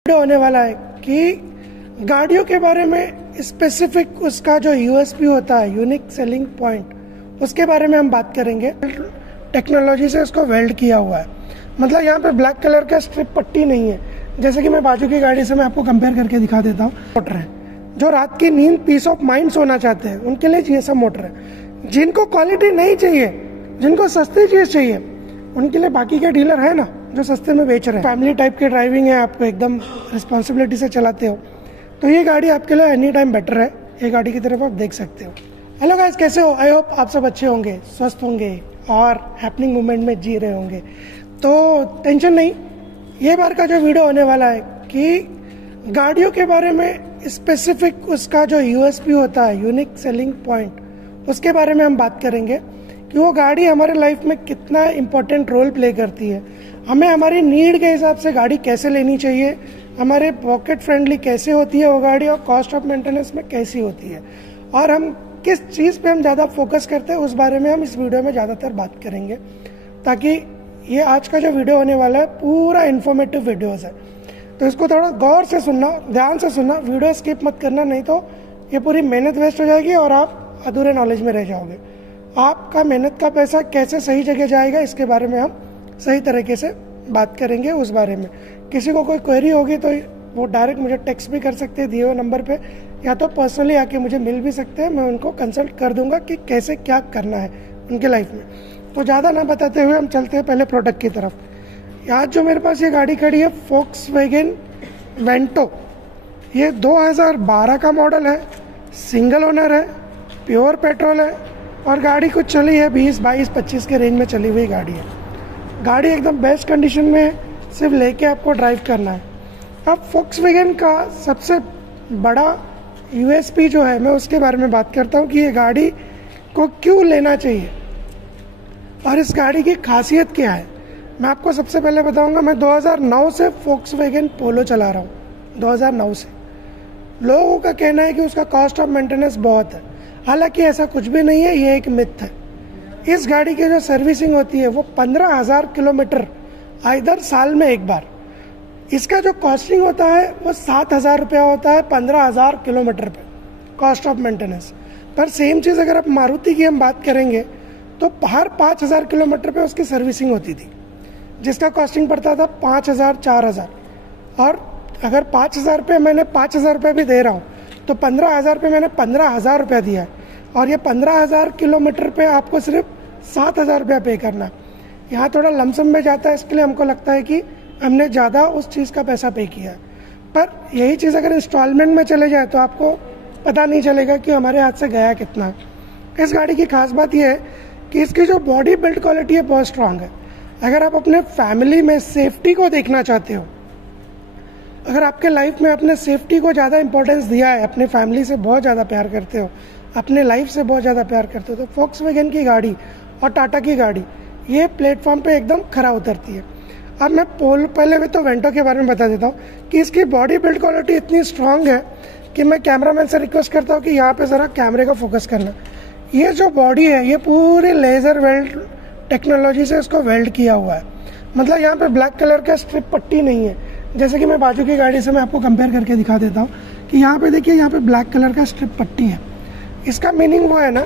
Video होने वाला है कि गाड़ियों के बारे में स्पेसिफिक उसका जो यूएसपी होता है, यूनिक सेलिंग पॉइंट, उसके बारे में हम बात करेंगे। टेक्नोलॉजी से उसको वेल्ड किया हुआ है, मतलब यहाँ पे ब्लैक कलर का स्ट्रिप पट्टी नहीं है। जैसे कि मैं बाजू की गाड़ी से मैं आपको कंपेयर करके दिखा देता हूँ। मोटर है जो रात की नींद पीस ऑफ माइंड सोना चाहते हैं, उनके लिए ये सब मोटर है। जिनको क्वालिटी नहीं चाहिए, जिनको सस्ती चीज चाहिए, उनके लिए बाकी के डीलर है ना जो सस्ते में बेच रहे हैं। फैमिली टाइप की ड्राइविंग है, आपको एकदम रिस्पॉन्सिबिलिटी से चलाते हो, तो ये गाड़ी आपके लिए एनी टाइम बेटर है। ये गाड़ी की तरफ आप देख सकते हो। हेलो गाइस, कैसे हो? आई होप आप सब अच्छे होंगे, स्वस्थ होंगे और हैपनिंग मोमेंट में जी रहे होंगे। तो टेंशन नहीं, ये बार का जो वीडियो होने वाला है कि गाड़ियों के बारे में स्पेसिफिक उसका जो यूएसपी होता है, यूनिक सेलिंग पॉइंट, उसके बारे में हम बात करेंगे कि वो गाड़ी हमारे लाइफ में कितना इम्पोर्टेंट रोल प्ले करती है। हमें हमारी नीड के हिसाब से गाड़ी कैसे लेनी चाहिए, हमारे पॉकेट फ्रेंडली कैसे होती है वो गाड़ी, और कॉस्ट ऑफ मेंटेनेंस में कैसी होती है, और हम किस चीज़ पे हम ज़्यादा फोकस करते हैं, उस बारे में हम इस वीडियो में ज़्यादातर बात करेंगे। ताकि ये आज का जो वीडियो होने वाला है पूरा इन्फॉर्मेटिव वीडियोज़ है, तो इसको थोड़ा गौर से सुनना, ध्यान से सुनना, वीडियो स्किप मत करना, नहीं तो ये पूरी मेहनत वेस्ट हो जाएगी और आप अधूरे नॉलेज में रह जाओगे। आपका मेहनत का पैसा कैसे सही जगह जाएगा, इसके बारे में हम सही तरीके से बात करेंगे। उस बारे में किसी को कोई क्वेरी होगी तो वो डायरेक्ट मुझे टेक्स्ट भी कर सकते हैं दिए हुए नंबर पे, या तो पर्सनली आके मुझे मिल भी सकते हैं। मैं उनको कंसल्ट कर दूंगा कि कैसे क्या करना है उनके लाइफ में। तो ज़्यादा ना बताते हुए हम चलते हैं पहले प्रोडक्ट की तरफ। आज जो मेरे पास ये गाड़ी खड़ी है, फोक्सवैगन वेंटो, ये 2012 का मॉडल है, सिंगल ओनर है, प्योर पेट्रोल है, और गाड़ी कुछ चली है 20-22-25 के रेंज में चली हुई गाड़ी है। गाड़ी एकदम बेस्ट कंडीशन में है, सिर्फ लेके आपको ड्राइव करना है। अब फोक्सवैगन का सबसे बड़ा यूएसपी जो है, मैं उसके बारे में बात करता हूँ कि ये गाड़ी को क्यों लेना चाहिए और इस गाड़ी की खासियत क्या है। मैं आपको सबसे पहले बताऊंगा, मैं 2009 से फोक्सवैगन पोलो चला रहा हूँ। 2009 से लोगों का कहना है कि उसका कॉस्ट ऑफ मेंटेनेंस बहुत है, हालांकि ऐसा कुछ भी नहीं है, ये एक मिथ है। इस गाड़ी की जो सर्विसिंग होती है वो 15,000 किलोमीटर आइदर साल में एक बार। इसका जो कॉस्टिंग होता है वो 7,000 रुपया होता है 15,000 किलोमीटर पे, कॉस्ट ऑफ मेंटेनेंस। पर सेम चीज़ अगर आप मारुति की हम बात करेंगे तो हर 5,000 किलोमीटर पे उसकी सर्विसिंग होती थी, जिसका कॉस्टिंग पड़ता था 5,000 4,000। और अगर 5,000 रुपये मैंने 5,000 रुपये भी दे रहा हूँ तो 15,000 रुपये मैंने 15,000 रुपया दिया है, और ये 15,000 किलोमीटर पे आपको सिर्फ 7,000 रुपया पे करना है। यहाँ थोड़ा लमसम में जाता है, इसके लिए हमको लगता है कि हमने ज़्यादा उस चीज़ का पैसा पे किया है। पर यही चीज़ अगर इंस्टॉलमेंट में चले जाए तो आपको पता नहीं चलेगा कि हमारे हाथ से गया कितना है। इस गाड़ी की खास बात यह है कि इसकी जो बॉडी बिल्ड क्वालिटी है बहुत स्ट्रांग है। अगर आप अपने फैमिली में सेफ्टी को देखना चाहते हो, अगर आपके लाइफ में अपने सेफ्टी को ज़्यादा इंपॉर्टेंस दिया है, अपने फैमिली से बहुत ज़्यादा प्यार करते हो, अपने लाइफ से बहुत ज़्यादा प्यार करते हो, तो फोक्सवैगन की गाड़ी और टाटा की गाड़ी ये प्लेटफॉर्म पे एकदम खरा उतरती है। अब मैं पहले भी तो वेंटो के बारे में बता देता हूँ कि इसकी बॉडी बिल्ड क्वालिटी इतनी स्ट्रांग है कि मैं कैमरामैन से रिक्वेस्ट करता हूँ कि यहाँ पे ज़रा कैमरे का फोकस करना। ये जो बॉडी है ये पूरे लेज़र वेल्ड टेक्नोलॉजी से इसको वेल्ड किया हुआ है, मतलब यहाँ पे ब्लैक कलर का स्ट्रिप पट्टी नहीं है। जैसे कि मैं बाजू की गाड़ी से मैं आपको कंपेयर करके दिखा देता हूँ कि यहाँ पे देखिए, यहाँ पे ब्लैक कलर का स्ट्रिप पट्टी है। इसका मीनिंग वो है ना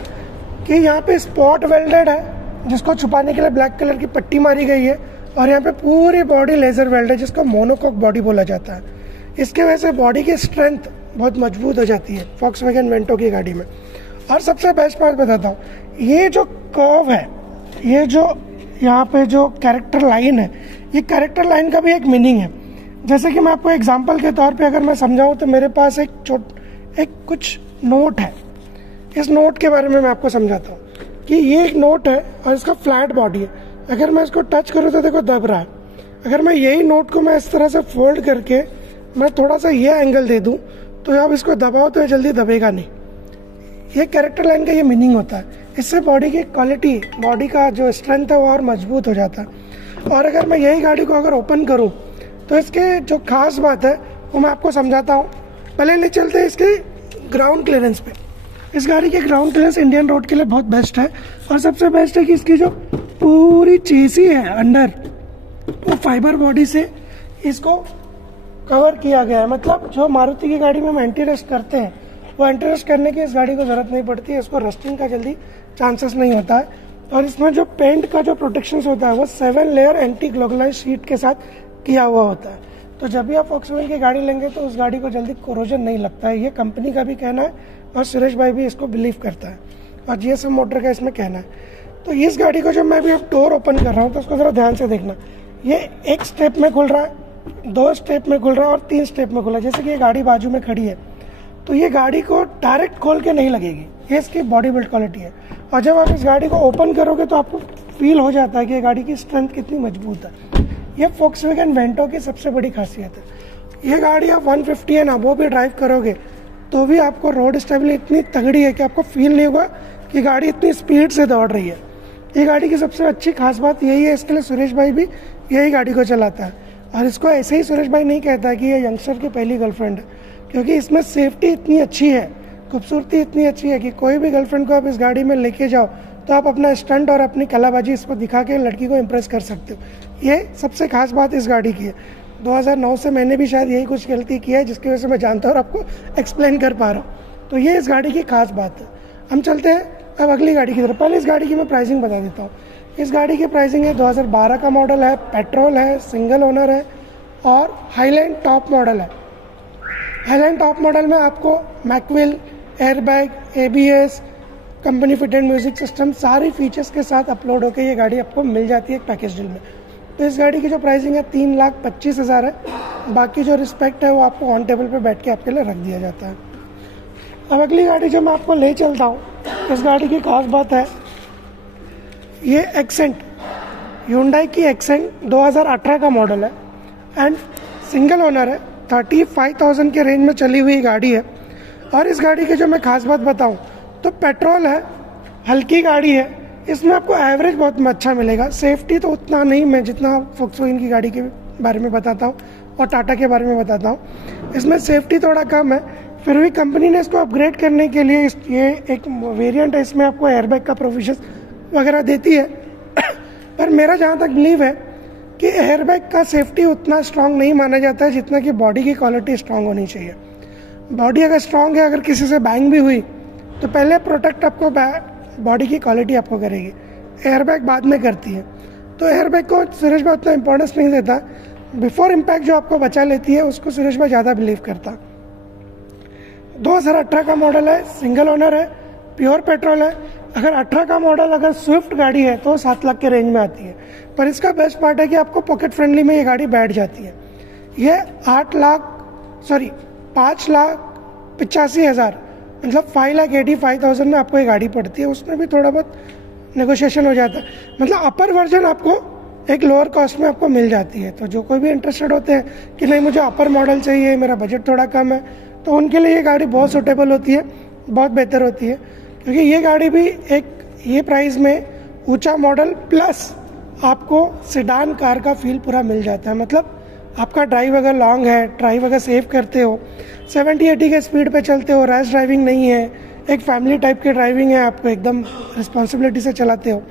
कि यहाँ पे स्पॉट वेल्डेड है, जिसको छुपाने के लिए ब्लैक कलर की पट्टी मारी गई है, और यहाँ पे पूरी बॉडी लेजर वेल्ड है, जिसको मोनोकॉक बॉडी बोला जाता है। इसके वजह से बॉडी की स्ट्रेंथ बहुत मजबूत हो जाती है फोक्सवैगन वेंटो की गाड़ी में। और सबसे बेस्ट बात बताता हूँ, ये जो कर्व है, ये जो यहाँ पे जो कैरेक्टर लाइन है, ये कैरेक्टर लाइन का भी एक मीनिंग है। जैसे कि मैं आपको एग्जाम्पल के तौर पे अगर मैं समझाऊँ तो मेरे पास एक कुछ नोट है। इस नोट के बारे में मैं आपको समझाता हूँ कि ये एक नोट है और इसका फ्लैट बॉडी है। अगर मैं इसको टच करूँ तो देखो दब रहा है। अगर मैं यही नोट को मैं इस तरह से फोल्ड करके मैं थोड़ा सा ये एंगल दे दूँ तो आप इसको दबाओ तो ये जल्दी दबेगा नहीं। ये कैरेक्टर लाइन का ये मीनिंग होता है। इससे बॉडी की क्वालिटी, बॉडी का जो स्ट्रेंथ है वो और मजबूत हो जाता है। और अगर मैं यही गाड़ी को अगर ओपन करूँ तो इसके जो खास बात है वो मैं आपको समझाता हूँ। पहले ले चलते हैं इसके ग्राउंड क्लियरेंस पे। इस गाड़ी के ग्राउंड क्लियरेंस इंडियन रोड के लिए बहुत बेस्ट है, और सबसे बेस्ट है कि इसकी जो पूरी चेसी है अंडर, वो फाइबर बॉडी से इसको कवर किया गया है। मतलब जो मारुति की गाड़ी में हम एंटी रस्ट करते हैं वो एंटी रस्ट करने की इस गाड़ी को ज़रूरत नहीं पड़ती है, इसको रस्टिंग का जल्दी चांसेस नहीं होता है। और इसमें जो पेंट का जो प्रोटेक्शन होता है वो 7 लेयर एंटी ग्लोगलाइज शीट के साथ किया हुआ होता है। तो जब भी आप वॉक्सवैगन की गाड़ी लेंगे तो उस गाड़ी को जल्दी कोरोजन नहीं लगता है, ये कंपनी का भी कहना है और सुरेश भाई भी इसको बिलीव करता है और जीएसएम मोटर का इसमें कहना है। तो इस गाड़ी को जब मैं अभी अब डोर ओपन कर रहा हूँ तो उसको ज़रा ध्यान से देखना, ये एक स्टेप में खुल रहा है, 2 स्टेप में खुल रहा है और 3 स्टेप में खुला है। जैसे कि ये गाड़ी बाजू में खड़ी है तो ये गाड़ी को डायरेक्ट खोल के नहीं लगेगी, ये इसकी बॉडी बिल्ड क्वालिटी है। और जब आप इस गाड़ी को ओपन करोगे तो आपको फील हो जाता है कि ये गाड़ी की स्ट्रेंथ कितनी मजबूत है। ये वॉक्सवैगन वेंटो की सबसे बड़ी खासियत है। ये गाड़ी आप 150 एंड अबो भी ड्राइव करोगे तो भी आपको रोड स्टेबिलिटी इतनी तगड़ी है कि आपको फील नहीं होगा कि गाड़ी इतनी स्पीड से दौड़ रही है। ये गाड़ी की सबसे अच्छी खास बात यही है, इसके लिए सुरेश भाई भी यही गाड़ी को चलाता है। और इसको ऐसे ही सुरेश भाई नहीं कहता है कि ये यंगस्टर की पहली गर्लफ्रेंड है, क्योंकि इसमें सेफ्टी इतनी अच्छी है, खूबसूरती इतनी अच्छी है कि कोई भी गर्लफ्रेंड को आप इस गाड़ी में लेके जाओ तो आप अपना स्टंट और अपनी कलाबाजी इसको दिखा के लड़की को इम्प्रेस कर सकते हो। ये सबसे खास बात इस गाड़ी की है। 2009 से मैंने भी शायद यही कुछ गलती की है जिसकी वजह से मैं जानता हूँ और आपको एक्सप्लेन कर पा रहा हूँ। तो ये इस गाड़ी की खास बात है। हम चलते हैं अब अगली गाड़ी की तरफ। पहले इस गाड़ी की मैं प्राइसिंग बता देता हूँ। इस गाड़ी की प्राइसिंग है 2012 का मॉडल है, पेट्रोल है, सिंगल ओनर है और हाईलैंड टॉप मॉडल है। हाईलैंड टॉप मॉडल में आपको mag wheel, airbag, ABS, company fitted music system सारी फीचर्स के साथ अपलोड होकर ये गाड़ी आपको मिल जाती है एक पैकेज डील में। तो इस गाड़ी की जो प्राइसिंग है 3,25,000 है। बाकी जो रिस्पेक्ट है वो आपको ऑन टेबल पे बैठ के आपके लिए रख दिया जाता है। अब अगली गाड़ी जो मैं आपको ले चलता हूँ, इस गाड़ी की खास बात है ये एक्सेंट, Hyundai की एक्सेंट 2018 का मॉडल है एंड सिंगल ओनर है। 35,000 के रेंज में चली हुई गाड़ी है। और इस गाड़ी की जो मैं खास बात बताऊं तो पेट्रोल है, हल्की गाड़ी है, इसमें आपको एवरेज बहुत अच्छा मिलेगा। सेफ्टी तो उतना नहीं मैं जितना वॉक्सवैगन की गाड़ी के बारे में बताता हूँ और टाटा के बारे में बताता हूँ, इसमें सेफ्टी थोड़ा कम है। फिर भी कंपनी ने इसको अपग्रेड करने के लिए ये एक वेरिएंट है, इसमें आपको एयरबैग का प्रोविजन वगैरह देती है। पर मेरा जहाँ तक बिलीव है कि एयरबैग का सेफ्टी उतना स्ट्रांग नहीं माना जाता है जितना कि बॉडी की क्वालिटी स्ट्रांग होनी चाहिए। बॉडी अगर स्ट्रांग है, अगर किसी से बैंग भी हुई तो पहले प्रोटेक्ट आपको बॉडी की क्वालिटी आपको करेगी, एयरबैग बाद में करती है। तो एयरबैग को सुरेश भाई उतना इंपॉर्टेंस नहीं देता, बिफोर इम्पैक्ट जो आपको बचा लेती है उसको सुरेश भाई ज़्यादा बिलीव करता। 2018 का मॉडल है, सिंगल ओनर है, प्योर पेट्रोल है। अगर 18 का मॉडल अगर स्विफ्ट गाड़ी है तो 7 लाख के रेंज में आती है। पर इसका बेस्ट पार्ट है कि आपको पॉकेट फ्रेंडली में ये गाड़ी बैठ जाती है। ये 5,85,000 मतलब 5,85,000 में आपको ये गाड़ी पड़ती है। उसमें भी थोड़ा बहुत नेगोशिएशन हो जाता है, मतलब अपर वर्जन आपको एक लोअर कॉस्ट में आपको मिल जाती है। तो जो कोई भी इंटरेस्टेड होते हैं कि नहीं मुझे अपर मॉडल चाहिए, मेरा बजट थोड़ा कम है, तो उनके लिए ये गाड़ी बहुत सूटेबल होती है, बहुत बेहतर होती है। क्योंकि ये गाड़ी भी एक ये प्राइस में ऊंचा मॉडल प्लस आपको सेडान कार का फील पूरा मिल जाता है। मतलब आपका ड्राइव अगर लॉन्ग है, ड्राइव अगर सेव करते हो, 70-80 के स्पीड पे चलते हो, रैश ड्राइविंग नहीं है, एक फैमिली टाइप की ड्राइविंग है, आपको एकदम रिस्पॉन्सिबिलिटी से चलाते हो,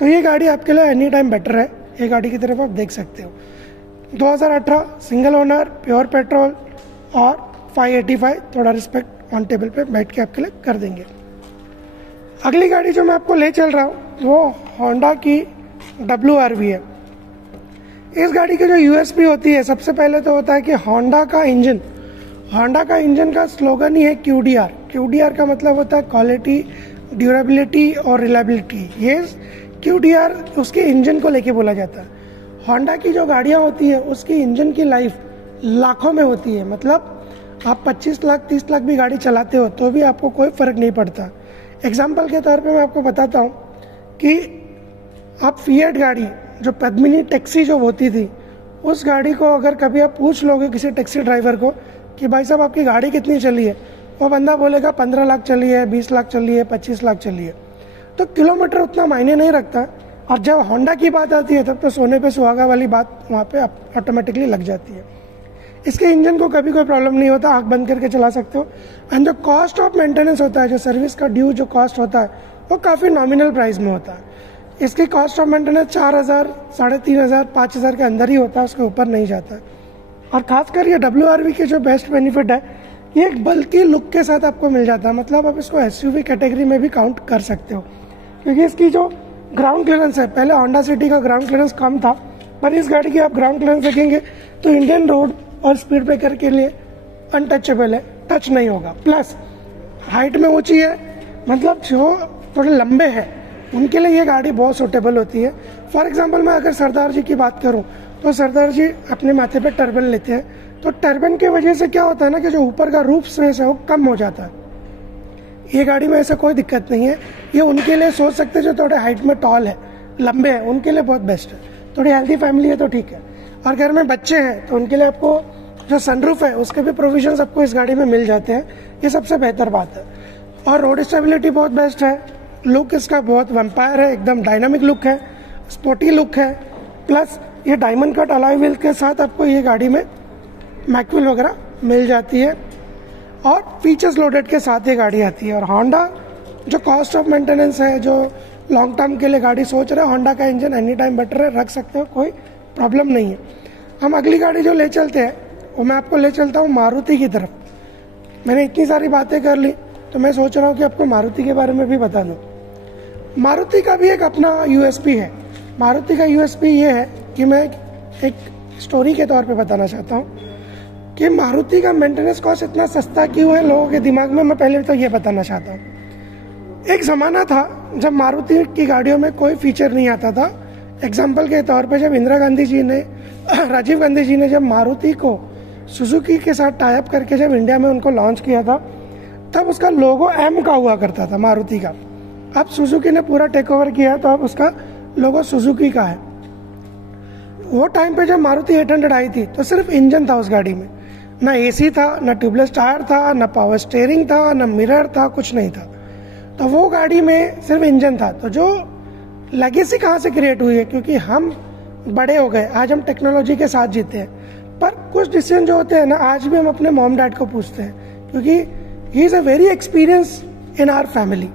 तो ये गाड़ी आपके लिए एनी टाइम बेटर है। ये गाड़ी की तरफ आप देख सकते हो। 2018 सिंगल ओनर, प्योर पेट्रोल और 585 थोड़ा रिस्पेक्ट ऑन टेबल पे बैठ के आपके लिए कर देंगे। अगली गाड़ी जो मैं आपको ले चल रहा हूँ वो होंडा की WRV है। इस गाड़ी की जो USP होती है, सबसे पहले तो होता है कि होंडा का इंजन का स्लोगन ही है QDR का मतलब होता है क्वालिटी, ड्यूरेबिलिटी और रिलायबिलिटी। ये QDR उसके इंजन को लेके बोला जाता है। होंडा की जो गाड़ियाँ होती है उसकी इंजन की लाइफ लाखों में होती है। मतलब आप 25 लाख 30 लाख भी गाड़ी चलाते हो तो भी आपको कोई फर्क नहीं पड़ता। एग्जाम्पल के तौर पे मैं आपको बताता हूँ कि आप फिएट गाड़ी जो पद्मिनी टैक्सी जो होती थी, उस गाड़ी को अगर कभी आप पूछ लोगे किसी टैक्सी ड्राइवर को कि भाई साहब आपकी गाड़ी कितनी चली है, वो बंदा बोलेगा 15 लाख चली है, 20 लाख चली है, 25 लाख चली है। तो किलोमीटर उतना मायने नहीं रखता। और जब होंडा की बात आती है तब तो सोने पे सुहागा वाली बात वहाँ पे ऑटोमेटिकली लग जाती है। इसके इंजन को कभी कोई प्रॉब्लम नहीं होता, आँख बंद करके चला सकते हो। एंड जो कॉस्ट ऑफ मेंटेनेंस होता है, जो सर्विस का ड्यू जो कॉस्ट होता है, वो काफ़ी नॉमिनल प्राइस में होता है। इसकी कॉस्ट ऑफ मेंटेनेंस 4,000, 3,500, 5,000 के अंदर ही होता है, उसके ऊपर नहीं जाता है। और खासकर ये WRV के जो बेस्ट बेनिफिट है, ये एक बल्कि लुक के साथ आपको मिल जाता है। मतलब आप इसको SUV कैटेगरी में भी काउंट कर सकते हो, क्योंकि इसकी जो ग्राउंड क्लियरेंस है, पहले होंडा सिटी का ग्राउंड क्लियरेंस कम था, पर इस गाड़ी की आप ग्राउंड क्लियरेंस देखेंगे तो इंडियन रोड और स्पीड ब्रेकर के लिए अनटचेबल है, टच नहीं होगा। प्लस हाइट में ऊंची है, मतलब जो थोड़े लंबे हैं उनके लिए ये गाड़ी बहुत सूटेबल होती है। फॉर एग्जांपल मैं अगर सरदार जी की बात करूं तो सरदार जी अपने माथे पे टर्बन लेते हैं, तो टर्बन की वजह से क्या होता है ना कि जो ऊपर का रूफ स्पेस है वो कम हो जाता है। ये गाड़ी में ऐसा कोई दिक्कत नहीं है। ये उनके लिए सोच सकते हैं जो थोड़े हाइट में टॉल है, लंबे हैं, उनके लिए बहुत बेस्ट है। थोड़ी हेल्दी फैमिली है तो ठीक है, और घर में बच्चे हैं तो उनके लिए आपको जो सनरूफ है उसके भी प्रोविजन आपको इस गाड़ी में मिल जाते हैं। ये सबसे बेहतर बात है। और रोड स्टेबिलिटी बहुत बेस्ट है। लुक इसका बहुत वैम्पायर है, एकदम डायनामिक लुक है, स्पोर्टी लुक है। प्लस ये डायमंड कट अलॉय व्हील के साथ आपको ये गाड़ी में मैकविल वगैरह मिल जाती है, और फीचर्स लोडेड के साथ ये गाड़ी आती है। और होंडा जो कॉस्ट ऑफ मेंटेनेंस है, जो लॉन्ग टर्म के लिए गाड़ी सोच रहे हैं, होंडा का इंजन एनी टाइम बेटर है, रख सकते हो, कोई प्रॉब्लम नहीं है। हम अगली गाड़ी जो ले चलते हैं वो मैं आपको ले चलता हूँ मारुति की तरफ। मैंने इतनी सारी बातें कर ली तो मैं सोच रहा हूँ कि आपको मारुति के बारे में भी बता दूँ। मारुति का भी एक अपना USP है। मारुति का USP ये है कि मैं एक स्टोरी के तौर पे बताना चाहता हूँ कि मारुति का मेंटेनेंस कॉस्ट इतना सस्ता क्यों है लोगों के दिमाग में। मैं पहले तो ये बताना चाहता हूँ। एक ज़माना था जब मारुति की गाड़ियों में कोई फीचर नहीं आता था। एग्जाम्पल के तौर पे जब इंदिरा गांधी जी ने, राजीव गांधी जी ने जब मारुति को सुजुकी के साथ टाई अप करके जब इंडिया में उनको लॉन्च किया था, तब उसका लोगो M का हुआ करता था मारुति का। अब सुजुकी ने पूरा टेक ओवर किया तो अब उसका लोगो सुजुकी का है। वो टाइम पे जब मारुति 800 आई थी तो सिर्फ इंजन था उस गाड़ी में, ना AC था, ना ट्यूबलेस टायर था, ना पावर स्टीयरिंग था, ना मिरर था, कुछ नहीं था। तो वो गाड़ी में सिर्फ इंजन था। तो जो लेगेसी कहाँ से क्रिएट हुई है, क्योंकि हम बड़े हो गए, आज हम टेक्नोलॉजी के साथ जीते हैं। पर कुछ डिसीजन जो होते हैं ना, आज भी हम अपने मॉम डैड को पूछते हैं, क्योंकि he is a very experience in our family.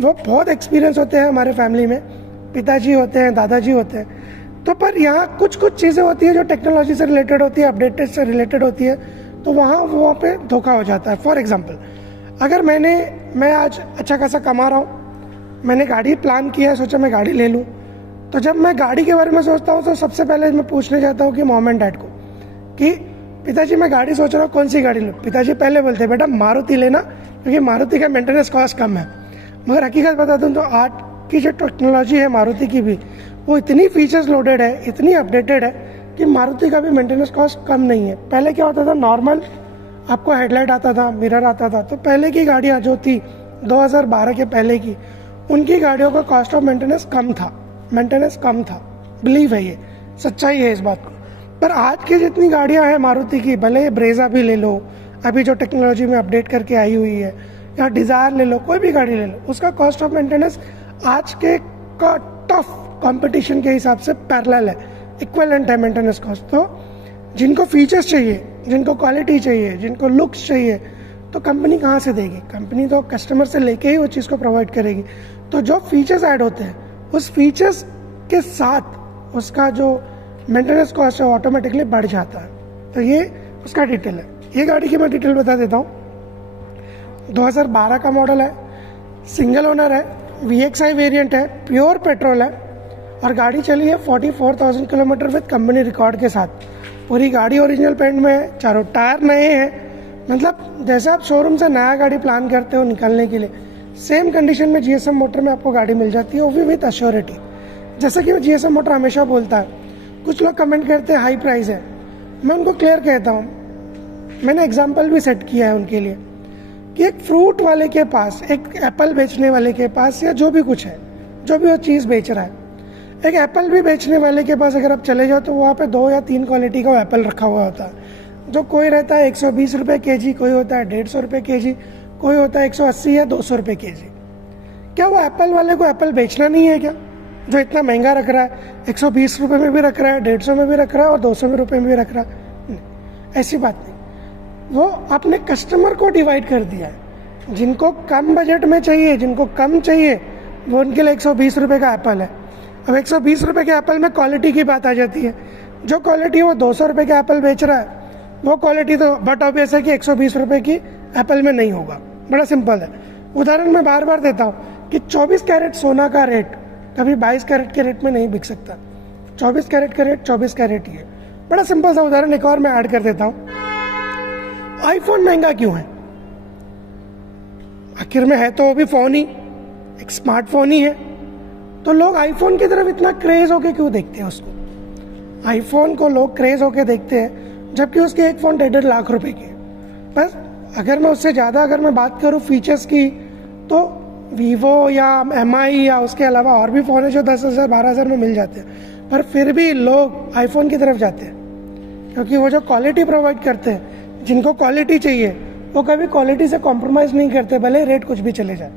वो बहुत एक्सपीरियंस होते हैं हमारे फैमिली में, पिताजी होते हैं, दादाजी होते हैं। तो पर यहाँ कुछ कुछ चीज़ें होती है जो टेक्नोलॉजी से रिलेटेड होती है, अपडेटेड से रिलेटेड होती है, तो वहाँ पे धोखा हो जाता है। फॉर एग्जाम्पल, अगर मैं आज अच्छा खासा कमा रहा हूँ, मैंने गाड़ी प्लान किया है, सोचा मैं गाड़ी ले लूँ, तो जब मैं गाड़ी के बारे में सोचता हूँ तो सबसे पहले मैं पूछने जाता हूँ कि मॉम एंड डैड को कि पिताजी मैं गाड़ी सोच रहा हूँ, कौन सी गाड़ी लूँ। पिताजी पहले बोलते हैं बेटा मारुति लेना, क्योंकि मारुति का मेंटेनेंस कॉस्ट कम है। मगर हकीकत बता दूँ तो आज की जो टेक्नोलॉजी है मारुति की भी, वो इतनी फीचर्स लोडेड है, इतनी अपडेटेड है कि मारुति का भी मेंटेनेंस कॉस्ट कम नहीं है। पहले क्या होता था, नॉर्मल आपको हेडलाइट आता था, मिरर आता था। तो पहले की गाड़ियाँ जो थी 2012 के पहले की, उनकी गाड़ियों का कॉस्ट ऑफ मेंटेनेंस कम था। बिलीव है, ये सच्चाई है इस बात को। पर आज की जितनी गाड़ियां हैं मारुति की, भले ब्रेजा भी ले लो, अभी जो टेक्नोलॉजी में अपडेट करके आई हुई है, या डिजायर ले लो, कोई भी गाड़ी ले लो, उसका कॉस्ट ऑफ मेंटेनेंस आज के का टफ कंपटीशन के हिसाब से पैरेलल है, इक्विवेलेंट है मेंटेनेंस कॉस्ट। तो जिनको फीचर्स चाहिए, जिनको क्वालिटी चाहिए, जिनको लुक्स चाहिए, तो कंपनी कहाँ से देगी? कंपनी तो कस्टमर से लेके ही वो चीज़ को प्रोवाइड करेगी। तो जो फीचर्स ऐड होते हैं, उस फीचर्स के साथ उसका जो मेंटेनेंस कॉस्ट है ऑटोमेटिकली बढ़ जाता है। तो ये उसका डिटेल है। ये गाड़ी की मैं डिटेल बता देता हूँ। 2012 का मॉडल है, सिंगल ओनर है, VXI वेरिएंट है, प्योर पेट्रोल है, और गाड़ी चली है 44,000 किलोमीटर विद कंपनी रिकॉर्ड के साथ। पूरी गाड़ी ओरिजिनल पेंट में है, चारों टायर नए हैं। मतलब जैसे आप शोरूम से नया गाड़ी प्लान करते हो निकलने के लिए, सेम कंडीशन में GSM मोटर में आपको गाड़ी मिल जाती है, वो भी विद अश्योरिटी। जैसा कि GSM मोटर हमेशा बोलता है, कुछ लोग कमेंट करते हैं हाई प्राइस है, मैं उनको क्लियर कहता हूँ, मैंने एग्जाम्पल भी सेट किया है उनके लिए, कि एक फ्रूट वाले के पास, एक एप्पल बेचने वाले के पास, या जो भी कुछ है, जो भी वो चीज़ बेच रहा है, एक एप्पल भी बेचने वाले के पास अगर आप चले जाओ तो वहाँ पे 2 या 3 क्वालिटी का एप्पल रखा हुआ होता है। जो कोई रहता है 120 रुपये kg, कोई होता है 150 रुपये kg, कोई होता है 180 या 200 रुपये kg। क्या वो एप्पल वाले को एप्पल बेचना नहीं है क्या? जो इतना महंगा रख रहा है, 120 रुपये में भी रख रहा है, 150 में भी रख रहा है, और 200 रुपये में भी रख रहा है, ऐसी बात नहीं। वो अपने कस्टमर को डिवाइड कर दिया है। जिनको कम बजट में चाहिए, जिनको कम चाहिए, वो उनके लिए 120 रुपये का एप्पल है। अब 120 रुपये के एप्पल में क्वालिटी की बात आ जाती है। जो क्वालिटी वो 200 रुपये का एप्पल बेच रहा है, वो क्वालिटी तो बट ऑब्वियस है कि 120 रुपये की एप्पल में नहीं होगा। बड़ा सिंपल है। उदाहरण मैं बार बार देता हूँ कि 24 कैरेट सोना का रेट कभी 22 कैरेट के रेट में नहीं बिक सकता। 24 कैरेट का रेट 24 कैरेट ही है। बड़ा सिंपल सा उदाहरण एक और मैं ऐड कर देता हूँ। आईफोन महंगा क्यों है? आखिर में है तो वो भी फोन ही, एक स्मार्टफोन ही है। तो लोग आईफोन की तरफ इतना क्रेज होके क्यों देखते हैं उसको? आईफोन को लोग क्रेज होके देखते हैं जबकि उसके एक फ़ोन 1.5 लाख रुपए की है। बस अगर मैं उससे ज़्यादा अगर मैं बात करूँ फीचर्स की तो वीवो या MI या उसके अलावा और भी फ़ोन है जो 10,000 12,000 में मिल जाते हैं, पर फिर भी लोग आईफोन की तरफ जाते हैं क्योंकि वो जो क्वालिटी प्रोवाइड करते हैं, जिनको क्वालिटी चाहिए वो कभी क्वालिटी से कॉम्प्रोमाइज़ नहीं करते, भले रेट कुछ भी चले जाए,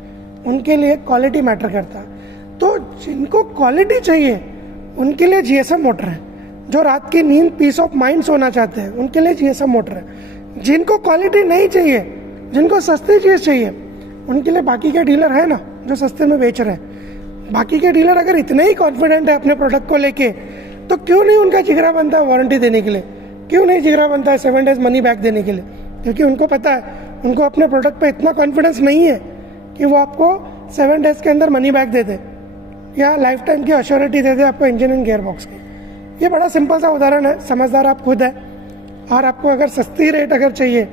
उनके लिए क्वालिटी मैटर करता है। तो जिनको क्वालिटी चाहिए उनके लिए GSM मोटर है। जो रात की नींद पीस ऑफ माइंड सोना चाहते हैं उनके लिए GSM मोटर है। जिनको क्वालिटी नहीं चाहिए, जिनको सस्ती चीज़ चाहिए, उनके लिए बाकी के डीलर है ना जो सस्ते में बेच रहे हैं। बाकी के डीलर अगर इतने ही कॉन्फिडेंट है अपने प्रोडक्ट को लेके तो क्यों नहीं उनका जिगरा बनता है वारंटी देने के लिए? क्यों नहीं जिगरा बनता है 7 डेज मनी बैक देने के लिए? क्योंकि उनको पता है, उनको अपने प्रोडक्ट पे इतना कॉन्फिडेंस नहीं है कि वो आपको 7 डेज के अंदर मनी बैक दे दे या लाइफ टाइम की अश्योरिटी दे दे आपको इंजन एंड गियर बॉक्स की। ये बड़ा सिंपल सा उदाहरण है, समझदार आप खुद है। और आपको अगर सस्ती रेट अगर चाहिए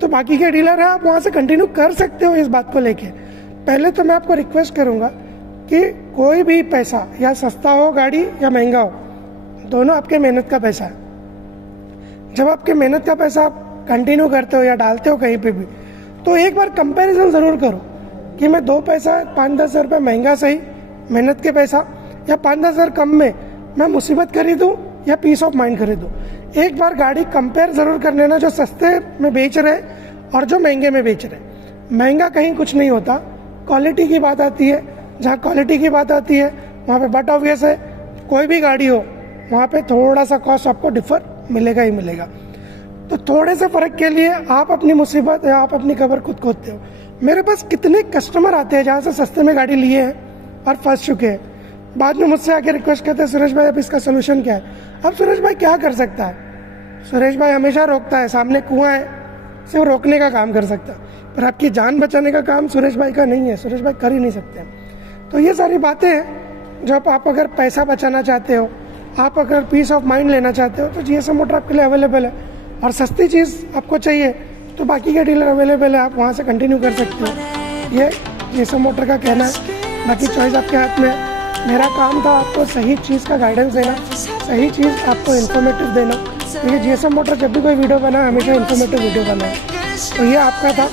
तो बाकी के डीलर है, आप वहाँ से कंटिन्यू कर सकते हो इस बात को लेके। पहले तो मैं आपको रिक्वेस्ट करूँगा कि कोई भी पैसा या सस्ता हो गाड़ी या महंगा हो, दोनों आपके मेहनत का पैसा है। जब आपके मेहनत का पैसा आप कंटिन्यू करते हो या डालते हो कहीं पे भी, तो एक बार कंपैरिजन ज़रूर करो कि मैं 2 पैसा 5-10 रुपये महंगा सही मेहनत के पैसा या 5-10 हज़ार कम में मैं मुसीबत खरीदूँ या पीस ऑफ माइंड खरीदूँ। एक बार गाड़ी कंपेयर ज़रूर कर लेना, जो सस्ते में बेच रहे और जो महंगे में बेच रहे। महंगा कहीं कुछ नहीं होता, क्वालिटी की बात आती है। जहाँ क्वालिटी की बात आती है वहाँ पे बट ऑब्वियस है कोई भी गाड़ी हो वहाँ पे थोड़ा सा कॉस्ट आपको डिफर मिलेगा ही मिलेगा। तो थोड़े से फर्क के लिए आप अपनी मुसीबत या आप अपनी कबर खुद खोदते हो। मेरे पास कितने कस्टमर आते हैं जहाँ से सस्ते में गाड़ी लिए हैं और फंस चुके हैं, बाद में मुझसे आके रिक्वेस्ट करते हैं सुरेश भाई अब इसका सोल्यूशन क्या है। अब सुरेश भाई क्या कर सकता है? सुरेश भाई हमेशा रोकता है, सामने कुआं है, सिर्फ रोकने का काम कर सकता है, पर आपकी जान बचाने का काम सुरेश भाई का नहीं है। सुरेश भाई कर ही नहीं सकते। तो ये सारी बातें हैं जो आप अगर पैसा बचाना चाहते हो, आप अगर पीस ऑफ माइंड लेना चाहते हो तो GSM मोटर आपके लिए अवेलेबल है। और सस्ती चीज़ आपको चाहिए तो बाकी के डीलर अवेलेबल है, आप वहाँ से कंटिन्यू कर सकते हो। ये GSM मोटर का कहना है, बाकी चॉइस आपके हाथ में है। मेरा काम था आपको सही चीज़ का गाइडेंस देना, सही चीज़ आपको इन्फॉर्मेटिव देना। क्योंकि GSM मोटर जब भी कोई वीडियो बना हमेशा इन्फॉर्मेटिव वीडियो बना है। तो ये आपका था,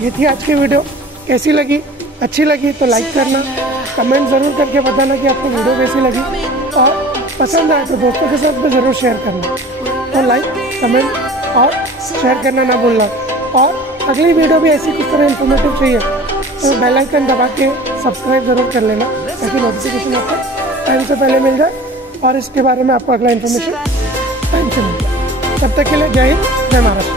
ये थी आज की वीडियो। कैसी लगी? अच्छी लगी तो लाइक करना, कमेंट ज़रूर करके बताना कि आपको वीडियो कैसी लगी, और पसंद आए तो दोस्तों के साथ भी ज़रूर शेयर करना। तो लाइक, कमेंट और शेयर करना ना भूलना। और अगली वीडियो भी ऐसी कुछ तरह इन्फॉर्मेटिव चाहिए तो बेल आइकन दबा के सब्सक्राइब ज़रूर कर लेना ताकि नोटिफिकेशन आपको टाइम से पहले मिल जाए और इसके बारे में आपको अगला इन्फॉर्मेशन टाइम से मिल जाए। तब तक के लिए जय हिंद, जय महाराष्ट्र।